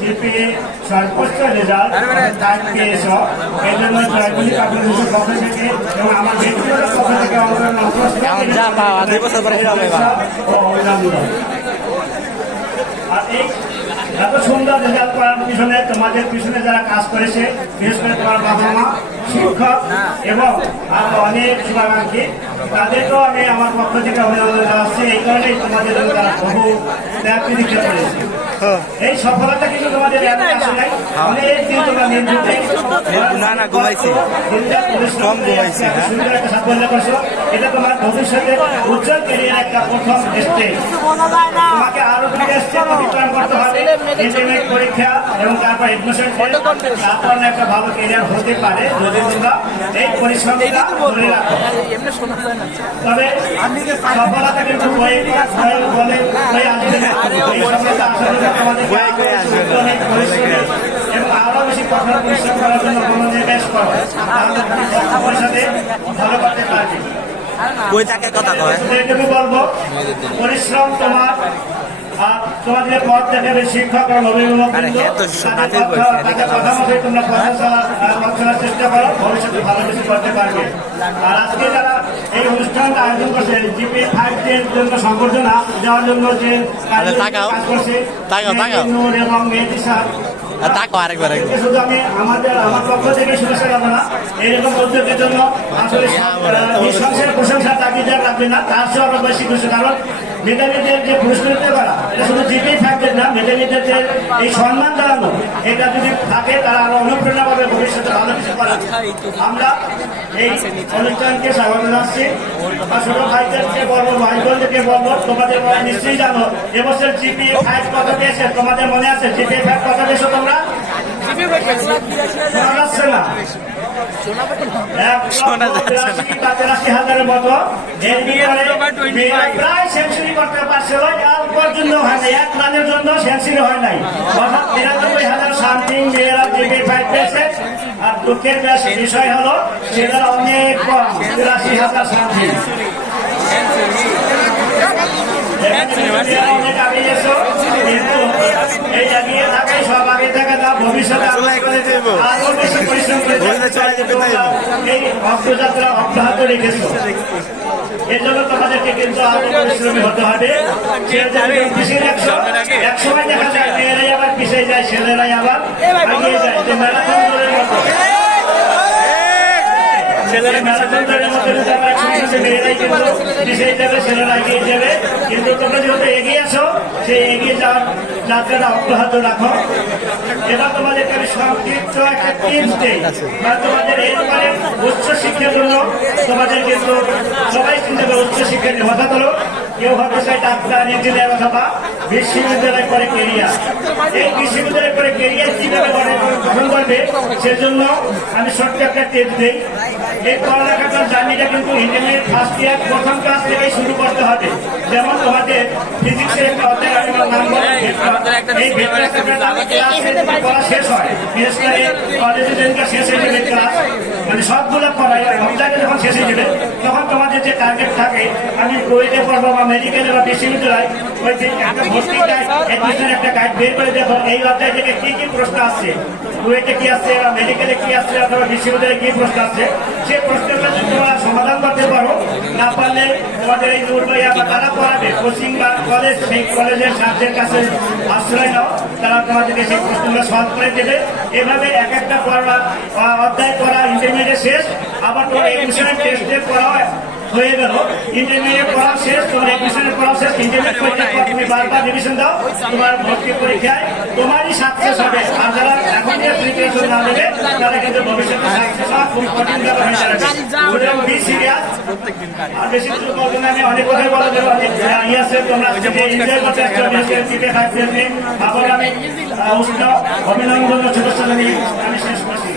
GP সর্বোচ্চ result পেয়েছ, এই জন্য জয়গুলি পাবলিকেশন পক্ষ থেকে এবং আমার ব্যক্তিগত পক্ষ থেকে অভিনন্দন। আর এই এত সুন্দর রেজাল্ট করার পিছনে তোমাদের পিছনে যারা কাজ করেছে, বিশেষ করে তোমার বাবা মা, শিক্ষক এবং আরো অনেক শুভাকাঙ্ক্ষী, তাদেরকেও আমি আমার পক্ষ থেকে অভিনন্দন জানাচ্ছি। এই কারণেই তোমাদের জন্য তারা বহু ত্যাগ প্রতিক্রিয়া করেছে। এই সফলতা কিন্তু তোমাদের অনেক দিন তোমরা সুন্দর একটা সাফল্য করছো। এটা তোমার ভবিষ্যতে উজ্জ্বল ক্যারিয়ার একটা প্রথম স্টেজ। তোমাকে আরো দুটো স্টেজ অতিক্রম করতে হবে, ইন্টারমিডিয়েট পরীক্ষা এবং তারপর এডমিশন, তারপর একটা ভালো ক্যারিয়ার হতে পারে যদি তোমরা এই পরিশ্রমটা ধরে রাখো। তবে সফলতা কিন্তু বলে আসবে না। এই সফলতা আসলে তোমাদেরকে অনেক পরিশ্রমী এবং আরো বেশি কঠোর পরিশ্রম করার জন্য মনোনিবেশ করো, তাহলে ভবিষ্যতে ভালো করতে পারবে। এটুকু বলবো, পরিশ্রম তোমার তোমাদের পথ দেখাবে শিক্ষক এবং অভিভাবক, কথা মতোই তোমরা পথ চলার চেষ্টা করো, ভবিষ্যতে ভালো কিছু করতে পারবে। আর আজকে যারা এই অনুষ্ঠানটা আয়োজন করছে, জিপি 5 এর জন্য সংবর্ধনা দেওয়ার জন্য যে কাজ করছে এবং মেহেদী সাহেব, শুধু আমি আমার পক্ষ থেকে শুভেচ্ছা জানাবো না। এইরকম উদ্যোগের জন্য আসলে নিঃসংসারের প্রশংসা তাগিদে রাখবে না, তার চেয়ে আরো বেশি খুশি। কারণ মেধাবীদের যে পুরস্কার দিতে পারা, এটা শুধু জিপেই থাকবে না, মেধাবীদের যে এই সম্মান জানানো, এটা যদি থাকে তারা আরো অনুপ্রেরণা পাবে ভবিষ্যতে ভালো কিছু করার। আমরা এই অনুষ্ঠানকে স্বাগত জানাচ্ছি। ছোট ভাইদেরকে বলবো, ভাই বোনদেরকে বলবো, তোমাদের মনে নিশ্চয়ই জানো এবছর জিপি 5 কত পেয়েছে, তোমাদের মনে আছে জিপি 5 কত পেয়েছো তোমরা? শোনা যাচ্ছে না? 1,83,000 মতো। প্রায় সেঞ্চুরি করতে পারছে, পর্যন্ত হয় নাই, 1 রানের জন্য সেঞ্চুরি হয় নাই। অর্থাৎ 93,000 সামথিং মেয়েরা জিপি 5 পেয়েছে। আর দুঃখের বিষয় হলো সেটা অনেক কম, 83,000 সামথিং। অনেক আগে গেছো, কিন্তু এই এগিয়ে থাকাই সব আগে থাকে না, ভবিষ্যতে আরো বেশি পরিশ্রম করে এই অগ্রযাত্রা অব্যাহত রেখেছো। এর জন্য তোমাদেরকে কিন্তু আরো পরিশ্রমী হতে হবে। এক সময় দেখা যায় মেয়েরাই আবার পিছিয়ে যায়, ছেলেরাই আবার এগিয়ে যায়, যে ম্যারাথন দৌড়ের মতো। মেয়েরাই কিন্তু পিছিয়ে যাবে, ছেলেরা এগিয়ে যাবে। কিন্তু তোমরা যেহেতু এগিয়ে আসো, সেই এগিয়ে যাওয়ার যাত্রাটা অব্যাহত রাখো। এবার তোমাদেরকে আমি সংক্ষিপ্ত একটা টিপস দিই, তোমাদের এরপরে উচ্চ শিক্ষার জন্য তোমাদের কিন্তু সবাই চিন্তা করো, উচ্চ শিক্ষা নিয়ে হঠাৎ হলো কেউ হতে চায় ডাক্তার, ইঞ্জিনিয়ার অথবা বিশ্ববিদ্যালয় করে কেরিয়ার। এই বিশ্ববিদ্যালয় করে কেরিয়ার কিভাবে গঠন করবে, সেজন্য আমি ছোট্ট একটা টিপস দিই। এই পড়ালেখাটার জার্নিটা কিন্তু ইন্টারমিডিয়েট ফার্স্ট ইয়ার প্রথম ক্লাস থেকে শুরু করতে হবে। যেমন তোমাদের ফিজিক্সের একটা অধ্যায় নাম এই পড়া শেষ হয়, বিশেষ করে কলেজে যেদিনকে শেষ হয়ে যাবে ক্লাস, মানে সবগুলো পড়াই অধ্যায়টা যখন শেষ হয়ে যাবে, তখন তোমাদের যে টার্গেট থাকে, আমি কোয়েটে পড়বো বা মেডিকেলে বা বিশ্ববিদ্যালয়, ওই যে একটা ভর্তি গাইড, এডমিশনের একটা গাইড বের করে দেখো এই অধ্যায় থেকে কি কি প্রশ্ন আসছে, কুয়েটে কি আসছে বা মেডিকেলে কি আসছে অথবা বিশ্ববিদ্যালয়ে কি প্রশ্ন আসছে, সেই প্রশ্নটা যদি তোমরা সমাধান করতে পারো, না পারলে তোমাদের এই নূর ভাইয়া বা তারা পড়াবে কোচিং বা কলেজ, সেই কলেজের ছাত্রের কাছে আশ্রয় নাও, তারা তোমাদেরকে সেই প্রশ্নগুলো সলভ করে দেবে। এভাবে এক একটা পড়া অধ্যায় পড়া ইন্টারমিডিয়েট শেষ, আবার তোমার এডমিশনের টেস্টে পড়া হয়ে গেল, ইন্টারমিডিয়েট পড়া শেষ, তোমার এডমিশনের পড়া শেষ, ইন্টারমিডিয়েট পরীক্ষা তুমি বারবার রিভিশন দাও, তোমার ভর্তি পরীক্ষায় তোমারই সাকসেস হবে। আর যারা এখন যে প্রিপারেশন না নেবে, তারা কিন্তু ভবিষ্যতে সাকসেস হওয়া খুব কঠিন ব্যাপার হয়ে যাবে। Be serious. আর বেশি কিছু বলবো না, আমি অনেক কথাই বলা যাবে, অনেক আছে, তোমরা এনজয় করতে একটা আবার আমি উষ্ণ অভিনন্দন ও শুভেচ্ছা জানিয়ে আমি শেষ করছি।